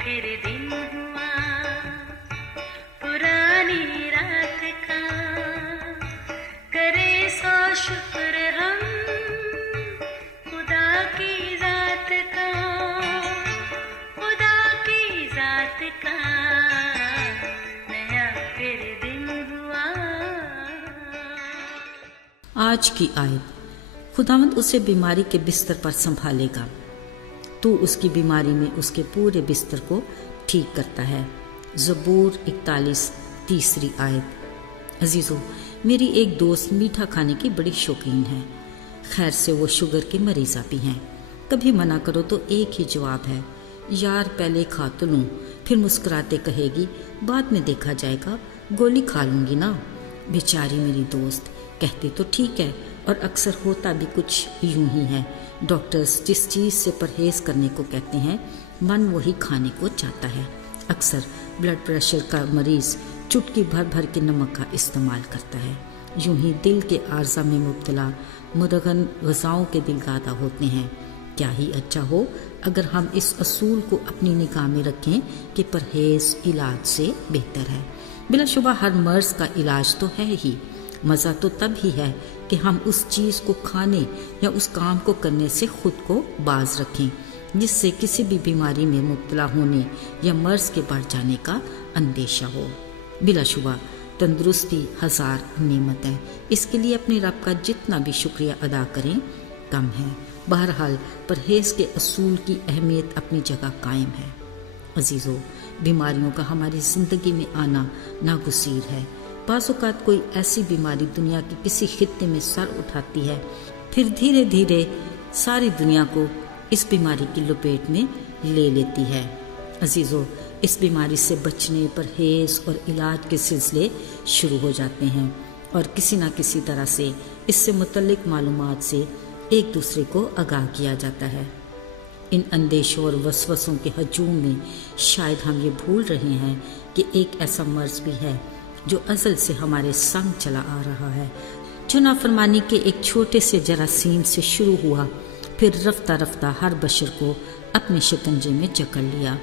फिर दिन हुआ पुरानी रात का, करे सो शुक्र हम खुदा की जात का, खुदा की जात का, नया फिर दिन हुआ। आज की आयत, खुदावंद उसे बीमारी के बिस्तर पर संभालेगा। तू उसकी बीमारी में उसके पूरे बिस्तर को ठीक करता है। ज़बूर 41 तीसरी आयत। अजीज़ों, मेरी एक दोस्त मीठा खाने की बड़ी शौकीन है। खैर से वो शुगर के मरीज़ा भी हैं। कभी मना करो तो एक ही जवाब है, यार पहले खा तो लूँ। फिर मुस्कुराते कहेगी, बाद में देखा जाएगा, गोली खा लूँगी ना। बेचारी मेरी दोस्त। कहती तो ठीक है, और अक्सर होता भी कुछ यूं ही है। डॉक्टर्स जिस चीज़ से परहेज़ करने को कहते हैं, मन वही खाने को चाहता है। अक्सर ब्लड प्रेशर का मरीज़ चुटकी भर भर के नमक का इस्तेमाल करता है। यूं ही दिल के आर्जा में मुब्तला मुदगन ग़िज़ाओं के दिलदादा होते हैं। क्या ही अच्छा हो अगर हम इस असूल को अपनी निगाह में रखें कि परहेज़ इलाज से बेहतर है। बिलाशुबा हर मर्ज़ का इलाज तो है ही। मज़ा तो तब ही है कि हम उस चीज़ को खाने या उस काम को करने से खुद को बाज रखें जिससे किसी भी बीमारी में मुब्तला होने या मर्ज़ के बढ़ जाने का अंदेशा हो। बिलाशुबा तंदुरुस्ती हज़ार नेमत है, इसके लिए अपने रब का जितना भी शुक्रिया अदा करें कम है। बहरहाल परहेज़ के असूल की अहमियत अपनी जगह कायम है। अजीज़ों, बीमारियों का हमारी ज़िंदगी में आना नागुज़ीर है। बाज़ औक़ात कोई ऐसी बीमारी दुनिया के किसी खित्ते में सर उठाती है, फिर धीरे धीरे सारी दुनिया को इस बीमारी की लपेट में ले लेती है। अजीज़ों, इस बीमारी से बचने, परहेज़ और इलाज के सिलसिले शुरू हो जाते हैं और किसी न किसी तरह से इससे मुतल्लिक मालूमात से एक दूसरे को आगाह किया जाता है। इन अंदेशों और वसवसों के हजूम में शायद हम ये भूल रहे हैं कि एक ऐसा मर्ज़ भी है जो अज़ल से हमारे संग चला आ रहा है, जो नाफरमानी के एक छोटे से जरासीम से शुरू हुआ, फिर रफ्ता रफ्ता हर बशर को अपने शिकंजे में जकड़ लिया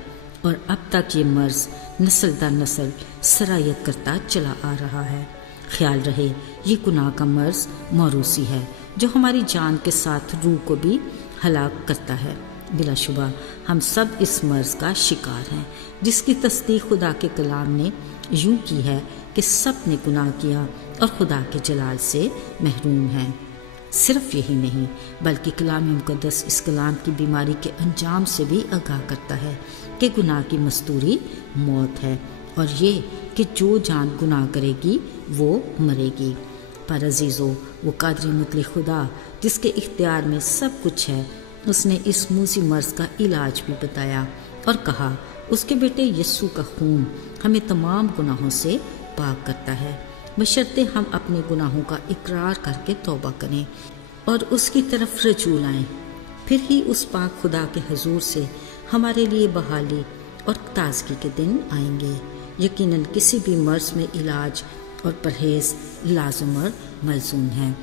और अब तक ये मर्ज़ नस्ल दर नस्ल सरायत करता चला आ रहा है। ख्याल रहे, ये गुनाह का मर्ज़ मौरूसी है जो हमारी जान के साथ रूह को भी हलाक करता है। बिलाशुबा हम सब इस मर्ज़ का शिकार हैं जिसकी तस्दीक खुदा के कलाम ने यूं की है कि सब ने गुनाह किया और खुदा के जलाल से महरूम हैं। सिर्फ यही नहीं बल्कि कलाम मुक़द्दस इस कलाम की बीमारी के अंजाम से भी आगाह करता है कि गुनाह की मस्तूरी मौत है और ये कि जो जान गुनाह करेगी वो मरेगी। पर अजीज़ों, वो कादिर मुतलक खुदा जिसके इख्तियार में सब कुछ है, उसने इस मूसी मर्ज़ का इलाज भी बताया और कहा उसके बेटे यस्सू का खून हमें तमाम गुनाहों से पाक करता है, बशर्ते हम अपने गुनाहों का इकरार करके तौबा करें और उसकी तरफ रजू लाएं। फिर ही उस पाक खुदा के हुजूर से हमारे लिए बहाली और ताज़गी के दिन आएंगे। यकीनन किसी भी मर्ज़ में इलाज और परहेज़ लाज़िम और मलज़ूम है।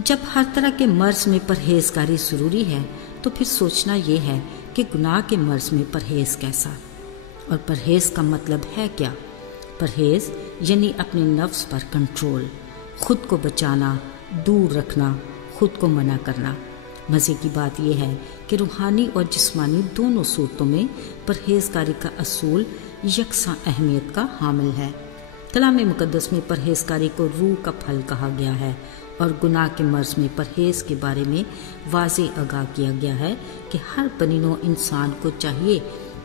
जब हर तरह के मर्ज़ में परहेज़गारी ज़रूरी है तो फिर सोचना ये है कि गुनाह के मर्ज़ में परहेज़ कैसा, और परहेज़ का मतलब है क्या। परहेज़ यानी अपने नफ्स पर कंट्रोल, खुद को बचाना, दूर रखना, खुद को मना करना। मज़े की बात यह है कि रूहानी और जिस्मानी दोनों सूरतों में परहेज़गारी का असूल यकसां अहमियत का हामिल है। कलाम मुक़द्दस में परहेज़गारी को रूह का फल कहा गया है और गुनाह के मर्ज़ में परहेज़ के बारे में वाज़े आगाह किया गया है कि हर बनीनो इंसान को चाहिए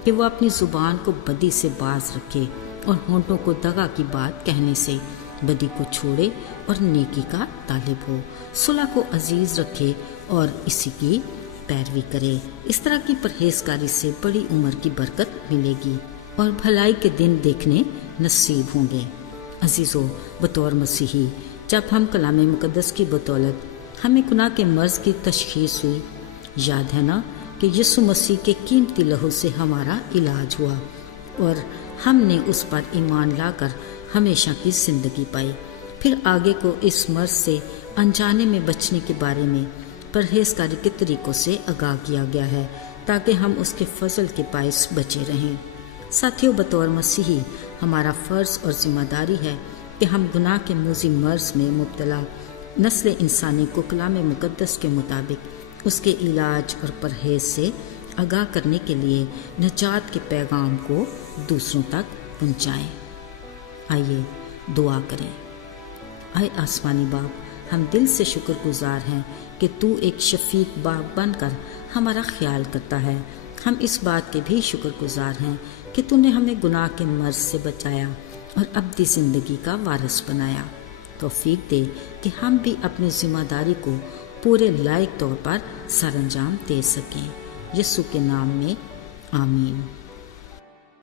कि वह अपनी ज़ुबान को बदी से बाज रखे और होंठों को दगा की बात कहने से बदी को छोड़े और नेकी का तालिब हो, सुलह को अजीज़ रखे और इसी की पैरवी करे। इस तरह की परहेज़गारी से बड़ी उम्र की बरकत मिलेगी और भलाई के दिन देखने नसीब होंगे। अजीज़ों, बतौर मसीही जब हम कलाम मुक़द्दस की बदौलत हमें गुनाह के मर्ज़ की तशख़ीस हुई, याद है ना कि यीशु मसीह के कीमती लहू से हमारा इलाज हुआ और हमने उस पर ईमान लाकर हमेशा की ज़िंदगी पाई। फिर आगे को इस मर्ज़ से अनजाने में बचने के बारे में परहेज़गारी के तरीक़ों से आगाह किया गया है ताकि हम उसके फजल के बाइस बचे रहें। ساتھیوں، بطور مسیحی ہمارا فرض اور ذمہ داری ہے کہ ہم گناہ کے موذی مرض میں مبتلا نسل انسانی کو کلام مقدس کے مطابق اس کے علاج اور پرہیز سے آگاہ کرنے کے لیے نجات کے پیغام کو دوسروں تک پہنچائیں۔ آئیے دعا کریں۔ اے آسمانی باپ، ہم دل سے شکر گزار ہیں کہ تو ایک شفیق باپ بن کر ہمارا خیال کرتا ہے۔ ہم اس بات کے بھی شکر گزار ہیں کہ تو نے ہمیں گناہ کے مرض سے بچایا اور ابدی زندگی کا وارث بنایا۔ توفیق دے کہ ہم بھی اپنی ذمہ داری کو پورے لائق طور پر سر انجام دے سکیں۔ یسوع کے نام میں آمین۔